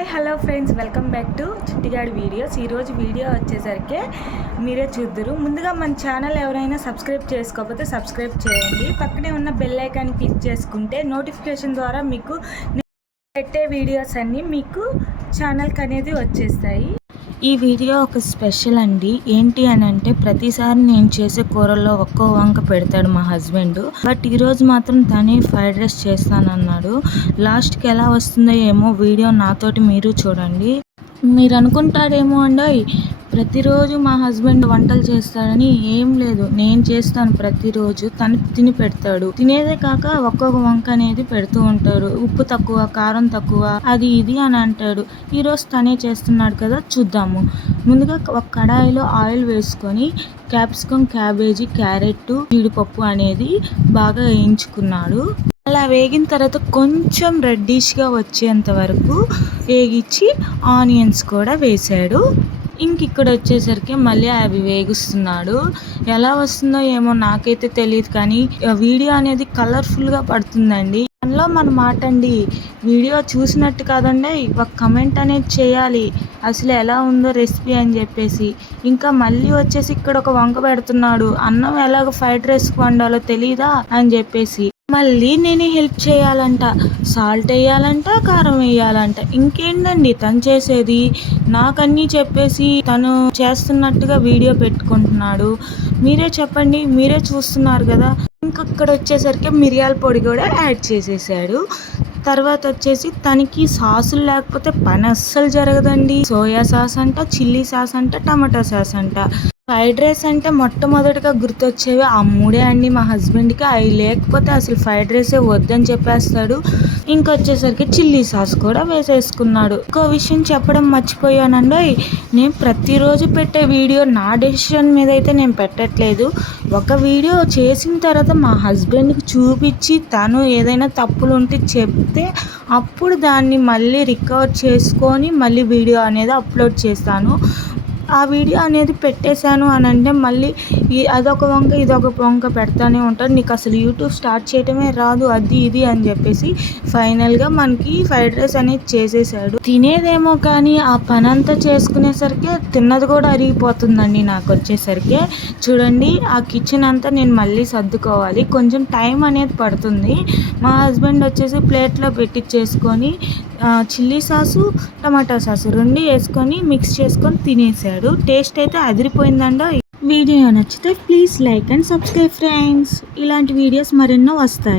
Hi hello friends, welcome back to చిట్టిగాడి videos. ఈరోజు video వచ్చేసరికి మీరే చూద్దరు. ముందుగా మన ఛానల్ ఎవరైనా సబ్స్క్రైబ్ చేసుకోకపోతే సబ్స్క్రైబ్ చేయండి. పక్కనే ఉన్న బెల్ ఐకాన్ క్లిక్ చేసుకుంటే నోటిఫికేషన్ ద్వారా మీకు పెట్టే వీడియోస్ అన్నీ మీకు ఛానల్కి అనేది వచ్చేస్తాయి. ఈ వీడియో ఒక స్పెషల్ అండి. ఏంటి అని అంటే, ప్రతిసారి నేను చేసే కూరల్లో ఒక్కో వంక పెడతాడు మా హస్బెండ్. బట్ ఈరోజు మాత్రం తనే ఫ్రైడ్ రైస్ చేస్తానన్నాడు. లాస్ట్కి ఎలా వస్తుందో ఏమో వీడియో నాతోటి మీరు చూడండి. మీరు అనుకుంటారేమో అండి, ప్రతిరోజు మా హస్బెండ్ వంటలు చేస్తాడని. ఏం లేదు, నేను చేస్తాను ప్రతిరోజు. తను తిని పెడతాడు. తినేదే కాక ఒక్కొక్క వంక అనేది పెడుతూ ఉంటాడు. ఉప్పు తక్కువ, కారం తక్కువ, అది ఇది అని అంటాడు. ఈరోజు తనే చేస్తున్నాడు కదా, చూద్దాము. ముందుగా ఒక కడాయిలో ఆయిల్ వేసుకొని క్యాప్సికమ్, క్యాబేజీ, క్యారెట్, జీడిపప్పు అనేది బాగా వేయించుకున్నాడు. అలా వేగిన తర్వాత కొంచెం రెడ్డిష్గా వచ్చేంత వరకు వేగించి ఆనియన్స్ కూడా వేసాడు. ఇక్కడ వచ్చేసరికి మళ్ళీ అవి వేగిస్తున్నాడు. ఎలా వస్తుందో ఏమో నాకైతే తెలియదు, కానీ వీడియో అనేది కలర్ఫుల్గా పడుతుందండి. దానిలో మన మాట అండి, వీడియో చూసినట్టు కాదండి, ఒక కమెంట్ అనేది చేయాలి అసలు ఎలా ఉందో రెసిపీ అని చెప్పేసి. ఇంకా మళ్ళీ వచ్చేసి ఇక్కడ ఒక వంక పెడుతున్నాడు. అన్నం ఎలాగ ఫ్రైడ్ రైస్ వండాలో తెలీదా అని చెప్పేసి మళ్ళీ నేనే హెల్ప్ చేయాలంట. సాల్ట్ వేయాలంట, కారం వేయాలంట. ఇంకేంటండి తను చేసేది? నాకన్నీ చెప్పేసి తను చేస్తున్నట్టుగా వీడియో పెట్టుకుంటున్నాడు. మీరే చెప్పండి, మీరే చూస్తున్నారు కదా. అక్కడ వచ్చేసరికి మిరియాల పొడి కూడా యాడ్ చేసేసాడు. తర్వాత వచ్చేసి తనకి సాసులు లేకపోతే పని అస్సలు జరగదండి. సోయా సాస్ అంట, చిల్లీ సాస్ అంట, టమాటా సాస్ అంట. ఫ్రైడ్ రైస్ అంటే మొట్టమొదటిగా గుర్తొచ్చేవి ఆ మూడే అండి మా హస్బెండ్కి. అవి లేకపోతే అసలు ఫ్రైడ్ రైసే వద్దని చెప్పేస్తాడు. ఇంకొచ్చేసరికి చిల్లీ సాస్ కూడా వేసేసుకున్నాడు. ఇంకో విషయం చెప్పడం మర్చిపోయానండి, నేను ప్రతిరోజు పెట్టే వీడియో నా డెసిషన్ మీద అయితే నేను పెట్టట్లేదు. ఒక వీడియో చేసిన తర్వాత మా హస్బెండ్కి చూపించి తను ఏదైనా తప్పులు ఉంటే చెప్తే అప్పుడు దాన్ని మళ్ళీ రికవర్ చేసుకొని మళ్ళీ వీడియో అనేది అప్లోడ్ చేస్తాను. ఆ వీడియో అనేది పెట్టేశాను అని అంటే మళ్ళీ అదొక వంక ఇదొక వంక పెడతానే ఉంటాడు. నీకు అసలు యూట్యూబ్ స్టార్ట్ చేయటమే రాదు, అది ఇది అని చెప్పేసి ఫైనల్గా మనకి ఫ్రైడ్ రైస్ అనేది చేసేసాడు. తినేదేమో కానీ ఆ పని అంతా చేసుకునేసరికి తిన్నది కూడా అరిగిపోతుందండి. నాకు వచ్చేసరికి చూడండి, ఆ కిచెన్ అంతా నేను మళ్ళీ సర్దుకోవాలి. కొంచెం టైం అనేది పడుతుంది. మా హస్బెండ్ వచ్చేసి ప్లేట్లో పెట్టించేసుకొని చిల్లీ సాసు, టమాటా సాసు రెండు వేసుకొని మిక్స్ చేసుకొని తినేసాడు. టేస్ట్ అయితే అదిరిపోయిందండి. వీడియో నచ్చితే please like and subscribe friends. ఇలాంటి వీడియోస్ మరెన్నో వస్తాయి.